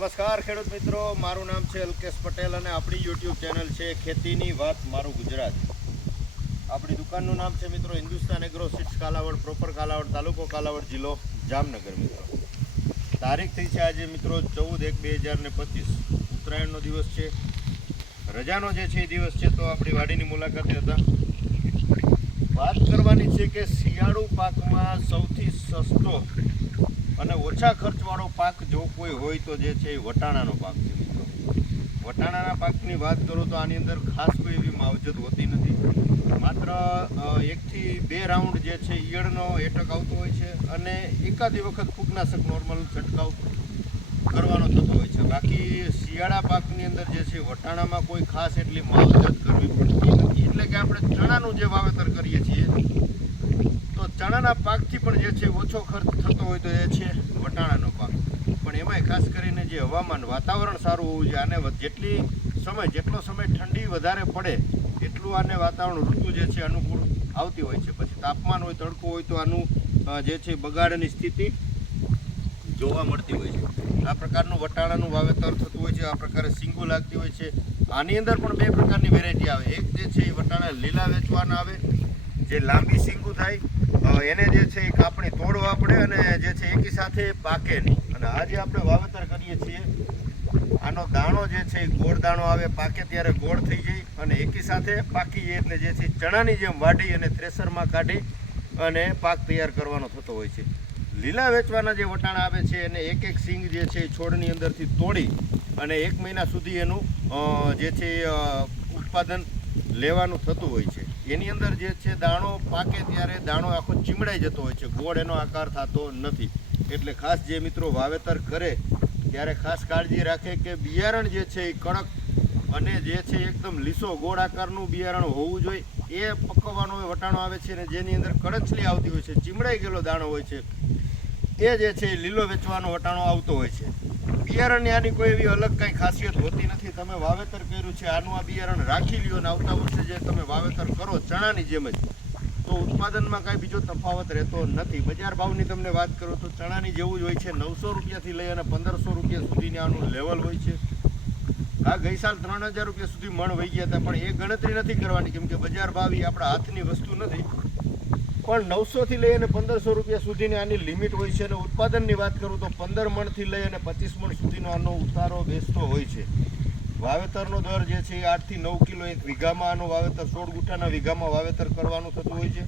નમસ્કાર ખેડૂત મિત્રો, મારું નામ છે અલ્કેશ પટેલ અને આપણી યુટ્યુબ ચેનલ છે ખેતીની વાત મારું ગુજરાત. આપણી દુકાનનું નામ છે મિત્રો Hindustan agro seeds Kalavad proper Kalavad, તાલુકો કાલાવડ જિલ્લો જામનગર મિત્રો. તારીખ થઈ છે આજે મિત્રો ચૌદ એક બે હજાર ને પચીસ. ઉત્તરાયણનો દિવસ છે. રજાનો જે છે એ દિવસ છે તો આપણી વાડીની મુલાકાતે હતા. વાત કરવાની છે કે શિયાળુ પાકમાં સૌથી સસ્તો અને ઓછા ખર્ચવાળો પાક જો કોઈ હોય તો જે છે એ વટાણાનો પાક છે મિત્રો. વટાણાના પાકની વાત કરું તો આની અંદર ખાસ કોઈ એવી માવજત હોતી નથી. માત્ર એકથી બે રાઉન્ડ જે છે ઈયળનો એટક આવતો હોય છે અને એકાદી વખત ફૂગનાશક નોર્મલ છંટકાવ કરવાનો થતો હોય છે. બાકી શિયાળા પાકની અંદર જે છે વટાણામાં કોઈ ખાસ એટલી માવજત કરવી પડતી નથી. એટલે કે આપણે ચણાનું જે વાવેતર કરીએ છીએ તો ચણાના પાકથી પણ જે છે ઓછો ખર્ચ થતો હોય તો એ છે વટાણાનો પાક. પણ એમાંય ખાસ કરીને જે હવામાન વાતાવરણ સારું હોવું જોઈએ, આને જેટલી સમય, જેટલો સમય ઠંડી વધારે પડે, એટલું આને વાતાવરણ ઋતુ જે છે અનુકૂળ આવતી હોય છે. પછી તાપમાન હોય, તડકો હોય તો આનું જે છે બગાડની સ્થિતિ જોવા મળતી હોય છે. આ પ્રકારનું વટાણાનું વાવેતર થતું હોય છે, આ પ્રકારે સિંગો લાગતી હોય છે. આની અંદર પણ બે પ્રકારની વેરાયટી આવે. એક જે છે એ વટાણા લીલા વેચવાના આવે, જે લાંબી સિંગુ થાય એને જે છે એ કાપણી તોડવા પડે અને જે છે એકી સાથે પાકે નહીં. અને આજે આપણે વાવેતર કરીએ છીએ, આનો દાણો જે છે એ ગોળ દાણો આવે, પાકે ત્યારે ગોળ થઈ જાય અને એકી સાથે પાકી જાય એટલે જે છે ચણાની જેમ વાઢી અને થ્રેસરમાં કાઢી અને પાક તૈયાર કરવાનો થતો હોય છે. લીલા વેચવાના જે વટાણા આવે છે, એને એક એક સિંગ જે છે એ છોડની અંદરથી તોડી અને એક મહિના સુધી એનું જે છે ઉત્પાદન લેવાનું થતું હોય છે. એની અંદર જે છે, દાણો પાકે ત્યારે દાણો આખો ચીમડાઈ જતો હોય છે. ગોળ એનો આકાર થતો નથી. એટલે ખાસ જે મિત્રો વાવેતર કરે, ત્યારે ખાસ કાળજી રાખે કે બિયારણ જે છે એ કડક અને જે છે એકદમ લીસો ગોળ આકારનું બિયારણ હોવું જોઈએ. એ પકવવાનો વટાણો આવે છે અને જેની અંદર કડચલી આવતી હોય છે, ચીમડાઈ ગયેલો દાણો હોય છે, એ જે છે એ લીલો વેચવાનો વટાણો આવતો હોય છે. બિયારણની આની કોઈ એવી અલગ કાંઈ ખાસિયત હોતી નથી. તમે વાવેતર કર્યું છે, આનું આ બિયારણ રાખી લ્યો અને આવતા વર્ષે જે તમે વાવેતર કરો, ચણાની જેમ જ. તો ઉત્પાદનમાં કાંઈ બીજો તફાવત રહેતો નથી. બજાર ભાવની તમને વાત કરું તો ચણાની જેવું જ હોય છે. નવસો રૂપિયાથી લઈ અને પંદરસો રૂપિયા સુધીની આનું લેવલ હોય છે. આ ગઈ સાલ ત્રણ હજાર રૂપિયા સુધી મણ વહી ગયા હતા, પણ એ ગણતરી નથી કરવાની, કેમ કે બજાર ભાવ એ આપણા હાથની વસ્તુ નથી. પણ નવસોથી લઈ અને પંદરસો રૂપિયા સુધીની આની લિમિટ હોય છે અને ઉત્પાદનની વાત કરું તો પંદર મણથી લઈ અને પચીસ મણ સુધીનો આનો ઉતારો બેસતો હોય છે. વાવેતરનો દર જે છે એ આઠથી નવ કિલો એક વીઘામાં આનું વાવેતર, સોળ ગુઠાના વીઘામાં વાવેતર કરવાનું થતું હોય છે.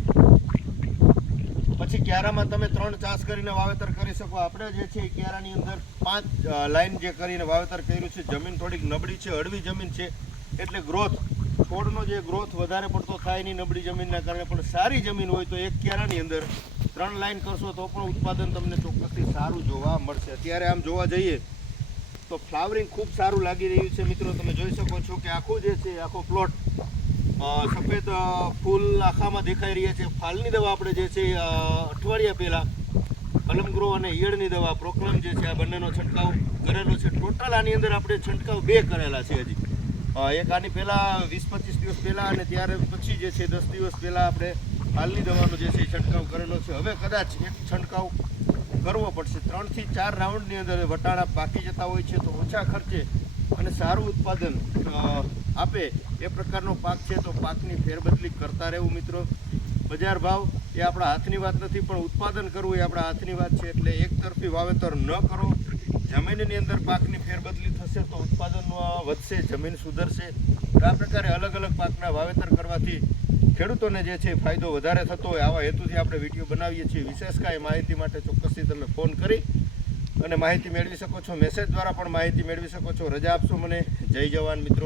પછી ક્યારામાં તમે ત્રણ ચાસ કરીને વાવેતર કરી શકો. આપણે જે છે એ ક્યારાની અંદર પાંચ લાઈન જે કરીને વાવેતર કર્યું છે, જમીન થોડીક નબળી છે, હળવી જમીન છે, એટલે ગ્રોથ છોડનો જે ગ્રોથ વધારે પડતો થાય નહીં, નબળી જમીનના કારણે પણ સારી જમીન હોય તો એક ક્યારાની અંદર ત્રણ લાઈન કરશો તો પણ ઉત્પાદન તમને ચોક્કસથી સારું જોવા મળશે. અત્યારે આમ જોવા જઈએ તો ફ્લાવરિંગ ખૂબ સારું લાગી રહ્યું છે. મિત્રો, તમે જોઈ શકો છો કે આખું જે છે, આખો પ્લોટ સફેદ ફૂલ આખામાં દેખાઈ રહ્યા છે. ફાલની દવા આપણે જે છે અઠવાડિયા પહેલાં કલમગ્રો અને ઈયળની દવા પ્રોક્લમ જે છે, આ બંનેનો છંટકાવ કરેલો છે. ટોટલ આની અંદર આપણે છંટકાવ બે કરેલા છે હજી. એક આની પહેલાં વીસ પચીસ દિવસ પહેલાં અને ત્યારે પછી જે છે દસ દિવસ પહેલાં આપણે હાલની દવાનો જે છે છંટકાવ કરેલો છે. હવે કદાચ એક છંટકાવ કરવો પડશે. ત્રણથી ચાર રાઉન્ડની અંદર વટાણા પાકી જતા હોય છે તો ઓછા ખર્ચે અને સારું ઉત્પાદન આપે એ પ્રકારનો પાક છે તો પાકની ફેરબદલી કરતા રહેવું મિત્રો. બજાર ભાવ એ આપણા હાથની વાત નથી, પણ ઉત્પાદન કરવું એ આપણા હાથની વાત છે. એટલે એક તરફી વાવેતર ન કરો. જમીનની અંદર પાકની ફેરબદલી થશે તો ઉત્પાદન વધશે, જમીન સુધરશે. તો આ પ્રકારે અલગ અલગ પાકના વાવેતર કરવાથી ખેડૂતોને જે છે ફાયદો વધારે થતો હોય આવા હેતુથી આપણે વીડિયો બનાવીએ છીએ. વિશેષ કાંઈ માહિતી માટે ચોક્કસથી તમે ફોન કરી અને માહિતી મેળવી શકો છો. મેસેજ દ્વારા પણ માહિતી મેળવી શકો છો. રજા આપશો મને. જય જવાન મિત્રો.